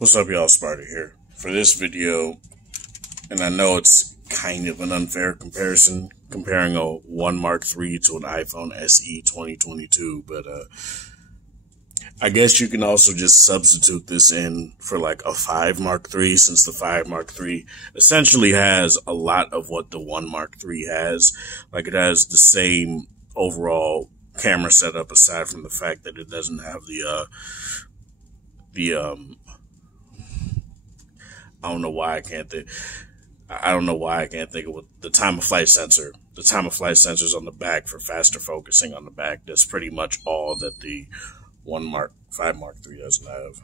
What's up, y'all? Sparta here. For this video, and I know it's kind of an unfair comparison, comparing a 1 Mark III to an iPhone SE 2022, but I guess you can also just substitute this in for like a 5 Mark III, since the 5 Mark III essentially has a lot of what the 1 Mark III has. Like, it has the same overall camera setup, aside from the fact that it doesn't have I don't know why I can't think of what the time of flight sensor. The time of flight sensor's on the back for faster focusing on the back. That's pretty much all that the 5 Mark III doesn't have.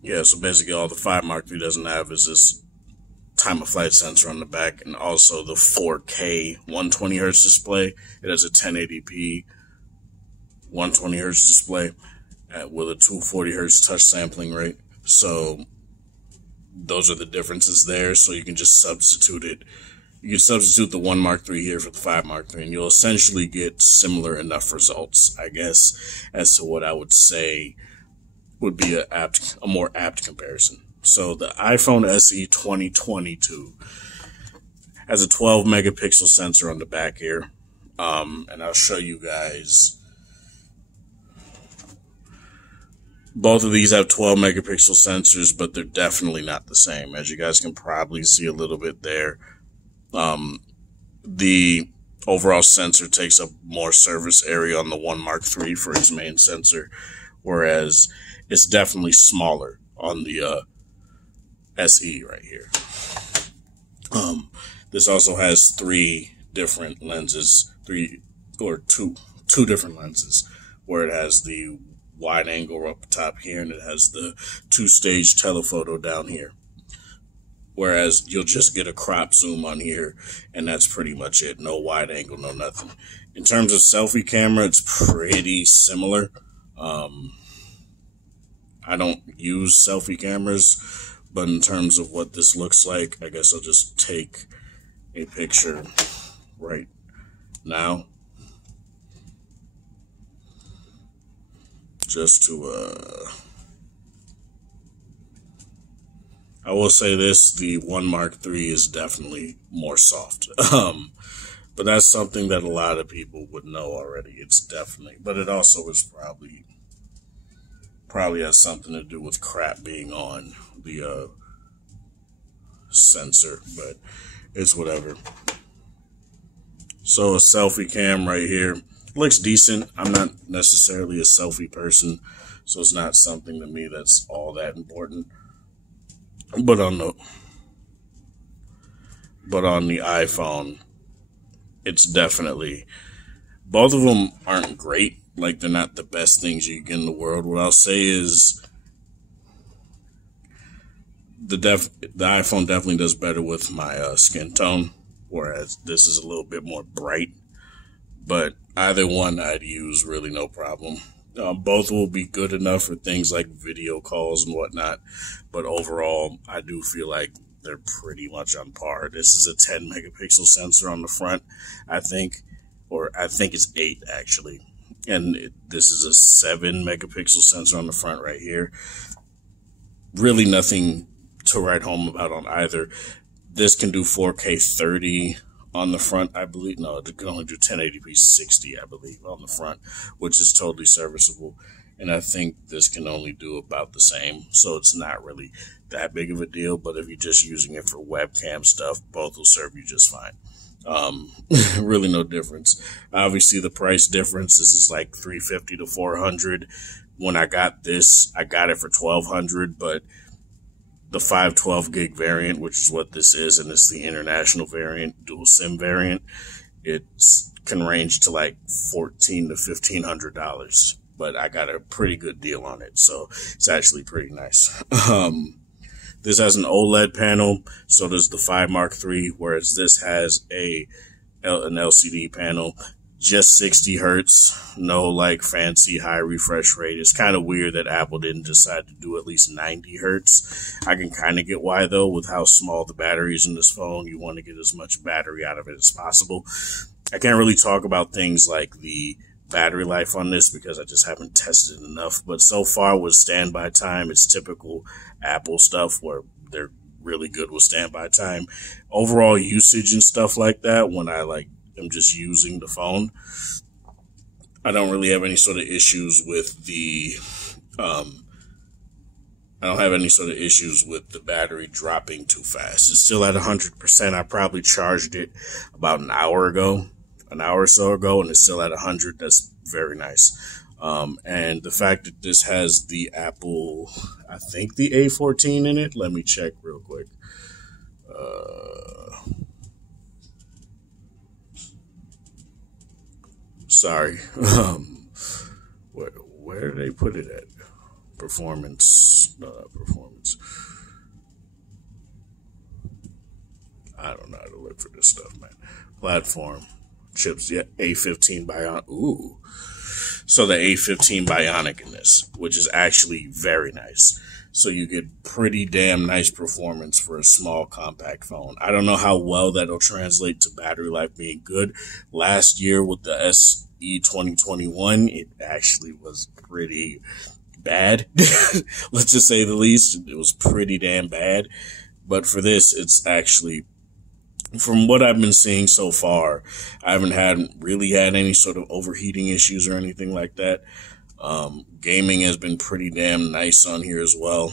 Yeah, so basically all the 5 Mark III doesn't have is this time of flight sensor on the back, and also the 4K 120 hertz display. It has a 1080p 120 hertz display with a 240 hertz touch sampling rate. So those are the differences there. So you can just substitute it. You can substitute the 1 Mark III here for the 5 Mark III, and you'll essentially get similar enough results, I guess, as to what I would say would be a more apt comparison. So the iPhone SE 2022 has a 12 megapixel sensor on the back here. And I'll show you guys. Both of these have 12 megapixel sensors, but they're definitely not the same, as you guys can probably see a little bit there. The overall sensor takes up more surface area on the 1 Mark III for its main sensor, whereas it's definitely smaller on the SE right here. This also has two different lenses, where it has the wide angle up top here, and it has the 2-stage telephoto down here. Whereas you'll just get a crop zoom on here, and that's pretty much it. No wide angle, no nothing. In terms of selfie camera, it's pretty similar. I don't use selfie cameras, but in terms of what this looks like, I guess I'll just take a picture right now. Just to, I will say this, the 1 Mark III is definitely more soft. But that's something that a lot of people would know already. It's definitely, but it also is probably has something to do with crap being on the sensor, but it's whatever. So a selfie cam right here. Looks decent. I'm not necessarily a selfie person, so it's not something to me that's all that important. But on the iPhone, it's definitely, both of them aren't great. Like, they're not the best things you get in the world. What I'll say is the iPhone definitely does better with my skin tone, whereas this is a little bit more bright. But either one I'd use, really no problem. Both will be good enough for things like video calls and whatnot. But overall, I do feel like they're pretty much on par. This is a 10 megapixel sensor on the front, I think. Or I think it's 8, actually. And this is a 7 megapixel sensor on the front right here. Really nothing to write home about on either. This can do 4K 30 on the front, I believe. No, it can only do 1080p 60, I believe, on the front, which is totally serviceable. And I think this can only do about the same, so it's not really that big of a deal. But if you're just using it for webcam stuff, both will serve you just fine. Really no difference. Obviously, the price difference, this is like $350 to $400. When I got this, I got it for $1,200, but the 512 gig variant, which is what this is, and it's the international variant, dual SIM variant, it can range to like $1,400 to $1,500, but I got a pretty good deal on it, so it's actually pretty nice. This has an OLED panel, so does the 5 Mark III, whereas this has an LCD panel. Just 60 hertz, no like fancy high refresh rate. It's kind of weird that Apple didn't decide to do at least 90 hertz. I can kind of get why though, with how small the battery is in this phone. You want to get as much battery out of it as possible. I can't really talk about things like the battery life on this because I just haven't tested it enough. But so far with standby time, it's typical Apple stuff where they're really good with standby time. Overall usage and stuff like that, when I am just using the phone, I don't really have any sort of issues with the battery dropping too fast. It's still at 100%. I probably charged it about an hour or so ago, and it's still at 100. That's very nice. And the fact that this has the Apple, I think the A14 in it. Let me check real quick. Sorry. Where did they put it at? Performance. I don't know how to look for this stuff, man. Platform. Chips, yeah, A15 Bionic. Ooh. So the A15 Bionic in this, which is actually very nice. So you get pretty damn nice performance for a small compact phone. I don't know how well that'll translate to battery life being good. Last year with the SE 2021, it actually was pretty bad. Let's just say the least. It was pretty damn bad. But for this, it's actually, from what I've been seeing so far, I haven't really had any sort of overheating issues or anything like that. Gaming has been pretty damn nice on here as well.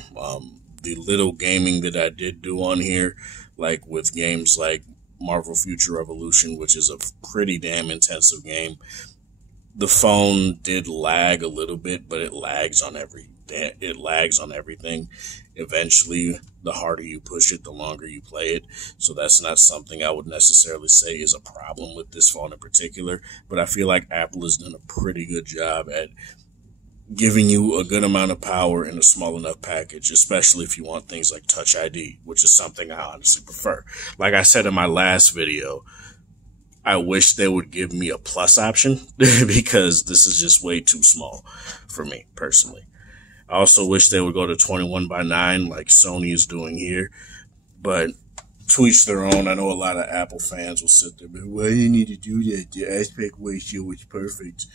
The little gaming that I did do on here, like with games like Marvel Future Revolution, which is a pretty damn intensive game, the phone did lag a little bit, but it lags on everything. Eventually, the harder you push it, the longer you play it. So that's not something I would necessarily say is a problem with this phone in particular. But I feel like Apple has done a pretty good job at giving you a good amount of power in a small enough package, especially if you want things like Touch ID, which is something I honestly prefer. Like I said in my last video, I wish they would give me a plus option because this is just way too small for me personally. I also wish they would go to 21:9 like Sony is doing here, but to each their own. I know a lot of Apple fans will sit there, but why do you need to do that? The aspect ratio was perfect.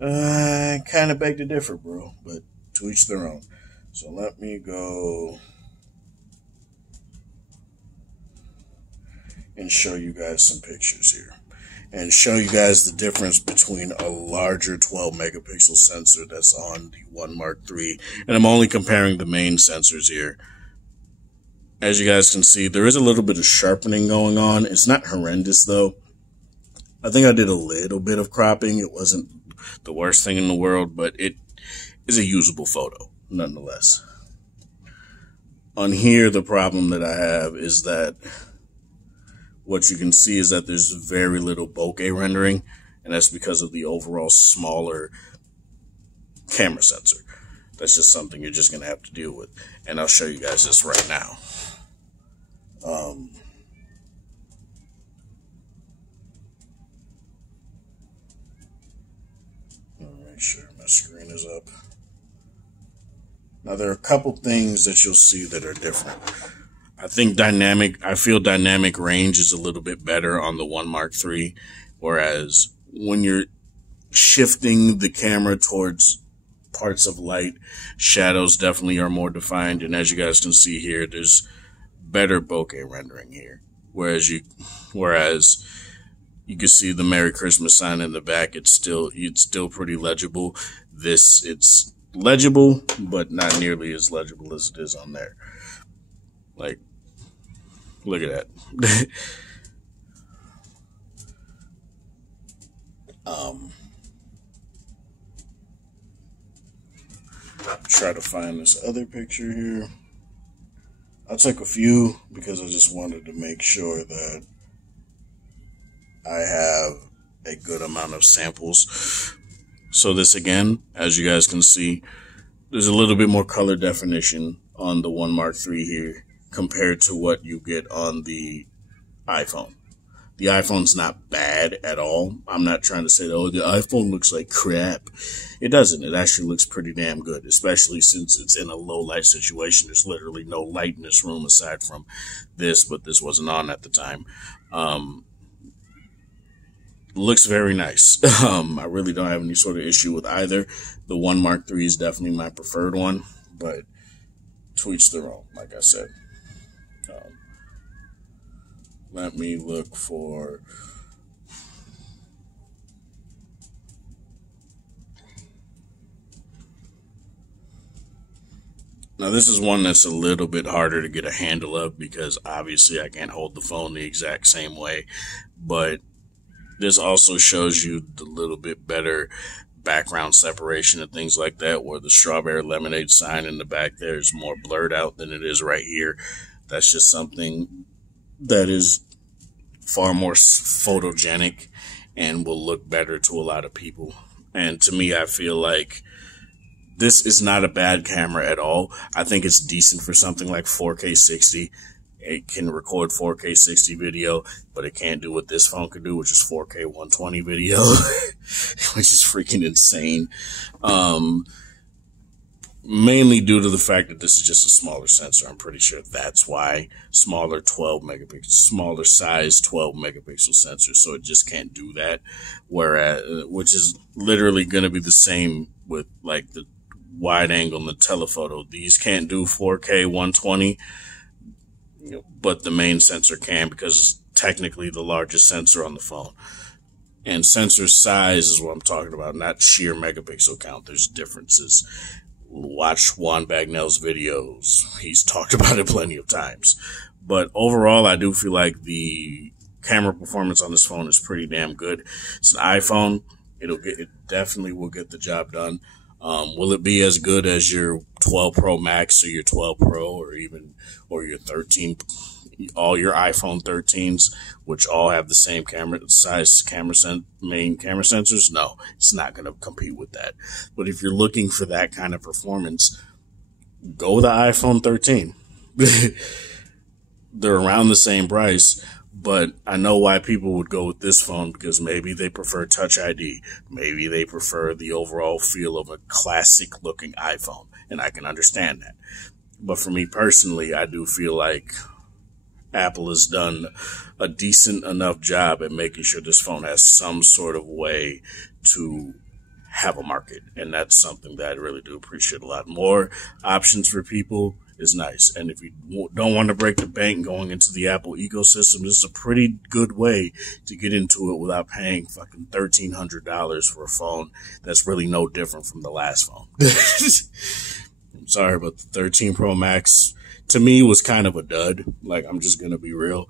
Kind of beg to differ, bro, but to each their own. So let me go and show you guys some pictures here and show you guys the difference between a larger 12 megapixel sensor that's on the One Mark III, and I'm only comparing the main sensors here. As you guys can see, there is a little bit of sharpening going on. It's not horrendous though. I think I did a little bit of cropping. It wasn't the worst thing in the world, but it is a usable photo nonetheless. On here, the problem that I have is that what you can see is that there's very little bokeh rendering, and that's because of the overall smaller camera sensor. That's just something you're just going to have to deal with. And I'll show you guys this right now. Make sure my screen is up. Now there are a couple things that you'll see that are different. I feel dynamic range is a little bit better on the One Mark III, whereas when you're shifting the camera towards parts of light, shadows definitely are more defined, and as you guys can see here, there's better bokeh rendering here. Whereas you can see the Merry Christmas sign in the back. It's still pretty legible. It's legible, but not nearly as legible as it is on there. Like, look at that. Try to find this other picture here. I took a few because I just wanted to make sure that I have a good amount of samples. So this again, as you guys can see, there's a little bit more color definition on the One Mark III here compared to what you get on the iPhone. The iPhone's not bad at all. I'm not trying to say, oh, the iPhone looks like crap. It doesn't. It actually looks pretty damn good, especially since it's in a low light situation. There's literally no light in this room aside from this, but this wasn't on at the time. looks very nice. I really don't have any sort of issue with either. The One Mark III is definitely my preferred one, but to each their own, like I said. Um, Let me look for. Now, this is one that's a little bit harder to get a handle of because obviously I can't hold the phone the exact same way. But this also shows you the little bit better background separation and things like that, where the strawberry lemonade sign in the back there is more blurred out than it is right here. That's just something that is far more photogenic and will look better to a lot of people. And to me, I feel like this is not a bad camera at all. I think it's decent for something like 4K 60. It can record 4K 60 video, but it can't do what this phone can do, which is 4K 120 video, which is freaking insane. Mainly due to the fact that this is just a smaller sensor. I'm pretty sure that's why. Smaller 12 megapixel, smaller size 12 megapixel sensor. So it just can't do that. Whereas, which is literally going to be the same with like the wide angle and the telephoto. These can't do 4K 120, but the main sensor can because it's technically the largest sensor on the phone. And sensor size is what I'm talking about, not sheer megapixel count. There's differences. Watch Juan Bagnell's videos. He's talked about it plenty of times. But overall, I do feel like the camera performance on this phone is pretty damn good. It's an iPhone. It definitely will get the job done. Will it be as good as your 12 Pro Max or your 12 Pro or your 13, all your iPhone 13s, which all have the same main camera sensors? No, it's not going to compete with that. But if you're looking for that kind of performance, go with the iPhone 13. They're around the same price, but I know why people would go with this phone, because maybe they prefer Touch ID. Maybe they prefer the overall feel of a classic looking iPhone, and I can understand that. But for me personally, I do feel like Apple has done a decent enough job at making sure this phone has some sort of way to have a market. And that's something that I really do appreciate a lot. More options for people is nice. And if you don't want to break the bank going into the Apple ecosystem, this is a pretty good way to get into it without paying fucking $1,300 for a phone that's really no different from the last phone. I'm sorry, but the 13 Pro Max to me was kind of a dud. Like, I'm just going to be real.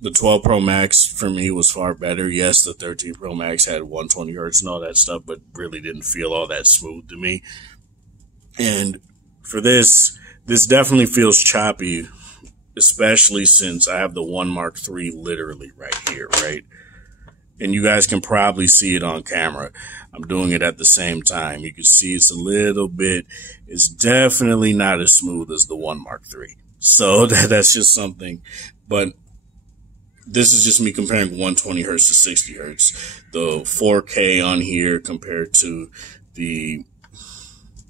The 12 Pro Max for me was far better. Yes, the 13 Pro Max had 120 hertz and all that stuff, but really didn't feel all that smooth to me. And for this definitely feels choppy, especially since I have the One Mark III literally right here, right? And you guys can probably see it on camera. I'm doing it at the same time. You can see it's it's definitely not as smooth as the One Mark III. So that's just something. But this is just me comparing 120 hertz to 60 hertz. The 4K on here compared to the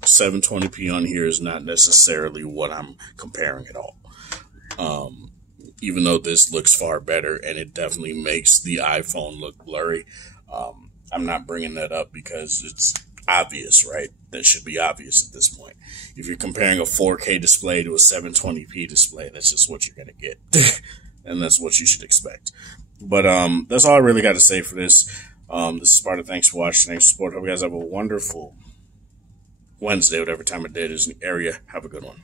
720p on here is not necessarily what I'm comparing at all. Even though this looks far better, and it definitely makes the iPhone look blurry. I'm not bringing that up because it's obvious, right? That should be obvious at this point. If you're comparing a 4K display to a 720p display, that's just what you're going to get. And that's what you should expect. But that's all I really got to say for this. This is Sparta. Thanks for watching. Thanks for support. Hope you guys have a wonderful Wednesday, whatever time of day it is in the area. Have a good one.